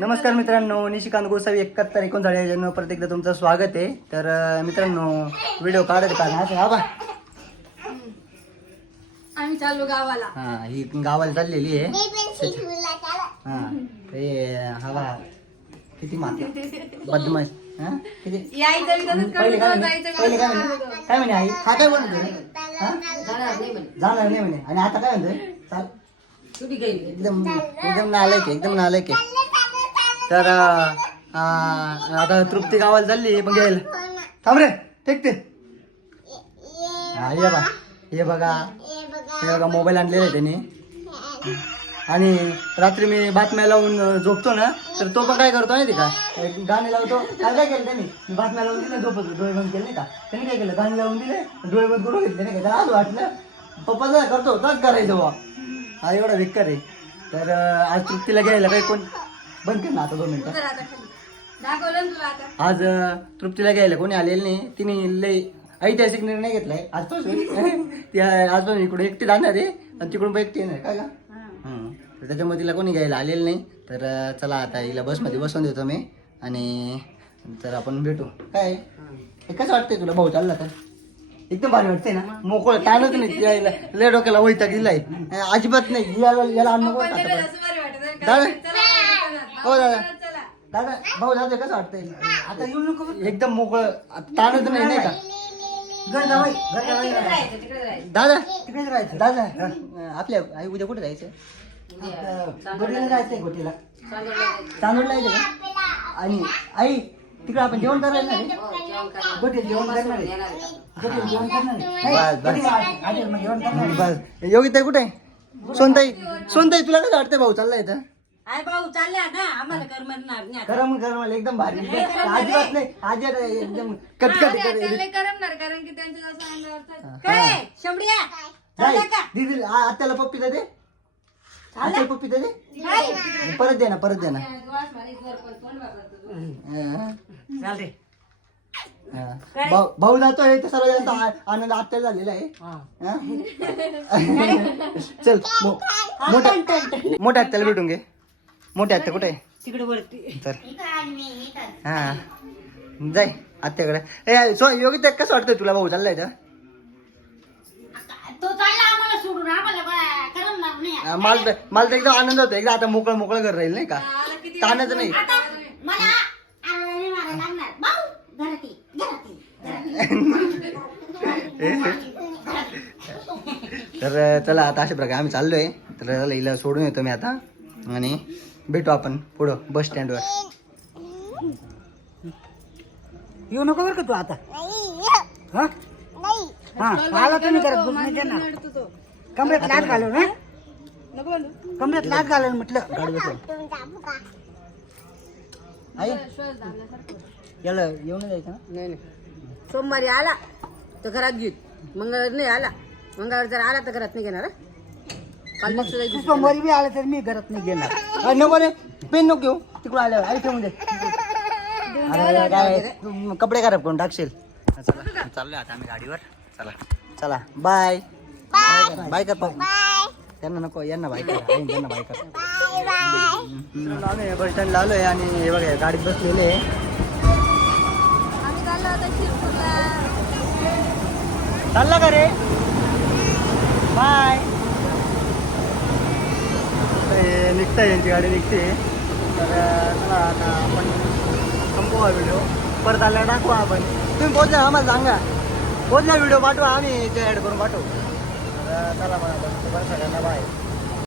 नमस्कार मित्रांनो निशिकांत गोसावी एकाहत्तर एकोणसाठ जन्म परत एकदा तुमचं स्वागत आहे. तर मित्रांनो व्हिडिओ काढत का असं हा बा. आम्ही चाललो गावाला. हा ही गावाला चाललेली आहे. हा ते हा बा. किती माते. बदमाश. हा किती? पहिले काय म्हणे? जायचं पहिले काय करतो. म्हणे? काय म्हणे आई? हा काय म्हणतो हा? जाणार नाही म्हणे. आणि आता काय म्हणतोय? चाल. एकदम एकदम नालायक आहे, एकदम नालायक आहे. तर आता तृप्ती गावाला चालली मग घ्यायला थांब रे टेक ते. हा हे बघा हे बघा. हे बघा मोबाईल आणलेला आहे त्याने. आणि रात्री मी बातम्या लावून झोपतो ना तर तो पण काय करतो माहिती ते का? गाणे लावतो. काय काय केलं त्यांनी? मी बातम्या लावून दिलं झोपत डोळे बंद केले नाही का? त्यांनी काय केलं? गाणे लावून दिले डोळे बंद करून घेतले नाही का? त्याला आज वाटलं पप्पा जर करतो तच करायचं बा हा एवढा विक्कर आहे. तर आज तृप्तीला घ्यायला काही कोण बंद कर ना आता दोन मिनिटं. उतर आता खाली. दाखवलं ना तुला आता. आज अं, तृप्तीला घ्यायला कोणी आलेलं नाही. तिने लय ऐतिहासिक निर्णय घेतलाय. आजपासून ती आजपासून इकडून एकटी जाणार आहे. आणि तिकडून पण एकटी येणार काय का. तर त्याच्यामुळे तिला कोणी घ्यायला आलेलं नाही. तर अं, चला आता हिला बसमध्ये बसवून देतो मी. आणि तर आपण भेटू. काय? हे कसं वाटतंय तुला? भाऊ चालला तर? एकदम भारी वाटतंय ना? मोकळं ताणच नाही. यायला लय डोक्याला वैताग दिलाय अजिबात नाही. याला याला अन्न कोण पण खातं त्याला पण. असं बरं वाटत आहे. दादा. चला, हो दादा. चला. दादा भाऊ दादा कसं वाटतंय? आता येऊ नको. एकदम मोकळं आता ताणच नाही नाही का? तिकडे राहायचं, तिकडे राहायचं. दादा तिकडेच राहायचं. दादा अं, आपल्या आई उद्या कुठे जायचं? गोटीला जायचंय गोटीला तांदूळ जायचं. का? आणि आई तिकडे आपण जेवण करायला नाही गोटीला जेवण करणार. आहे. गोटीला जेवण करणार आहे. बस. बस. हॉटेलमध्ये जेवण करणार आहे. बस. योगिताई कुठे आहे? सोनताई सोनताई तुला कसं वाटतंय भाऊ? चाललाय तर आय भाऊ चालल्या ना आम्हाला करमणार नाही आता. गरम गरम एकदम भारी. अजिबात नाही. अजिबात एकदम कटकट कर. त्याला करमणार कारण की त्यांचं जसं अंगावरचं काय? शेवड्या नाही, चालल्या का? दीदी आ- आत्याला पप्पी दे. आत्याला पप्पी दे. परत दे ना परत दे ना. वास मारीत वर पण तोंड वापरतो तू. हा. चालते हा. भाऊ भाऊ जातोय तर सर्व जास्त आ- आनंद आत्याला झालेला आहे. हा? चल मो- मोठ्या मोठ्या आत्याला भेटून घे. मोठ्या आत्या कुठे? आहे तिकडे वरती. तर हा. जाय आत्याकडे. ए सो योगिता कसं वाटतंय तुला? भाऊ चाललाय तर? तो चालला आम्हाला सोडून. आम्हाला बा- करमणार नाही. मला तर मला तर एकदम आनंद होतो एकदा आता मोकळं मोकळं घर राहील नाही का? ताणच नाही. आता मला आरवणे मारायला लागणार. भाऊ घरात ये, घरात ये, तर चला आता अशा प्रकारे आम्ही चाललोय. तर चला हिला सोडून येतो मी आता. आणि भेटू आपण पुढं बस स्टँडवर येऊ नको बरं का तू आता? हा? हा आला तुम्ही करत. कमरेत लाट घालून ना नको बोलू कमरेत लाट घालून म्हटलं. आई. याला येऊन जायचं ना? नाही नाही. सोमवारी आला तर घरात घेत मंगळवार नाही आला. मंगळवार जर आला तर घरात नाही घेणार तू सोमवारी बी आलं तर मी घरात नाही घेणार नको रे पेन नको घेऊ. तिकडून आल्यावर. आई ठेवून दे. अरे काय तू कपडे खराब करून टाकशील. चला चाललोय आता आम्ही गाडीवर. चला. चला. बाय. बाय. कर पाहू त्यांना नको यांना बाय कर. त्यांना बाय कर. बस स्टँडला आलोय आणि हे बघा गाडीत बसलेले आहे. आम्ही चाललो आता शिरपूरला. चालला का रे? बाय. मस्त आहे त्यांची गाडी निघते. तर चला आता आपण संपवा व्हिडिओ परत आल्यावर दाखवा आपण. तुम्ही पोहोचला आम्हाला सांगा. पोहोचला व्हिडिओ पाठवा आम्ही ते ॲड करून पाठवू. चला मग आपण बरं सगळ्यांना बाय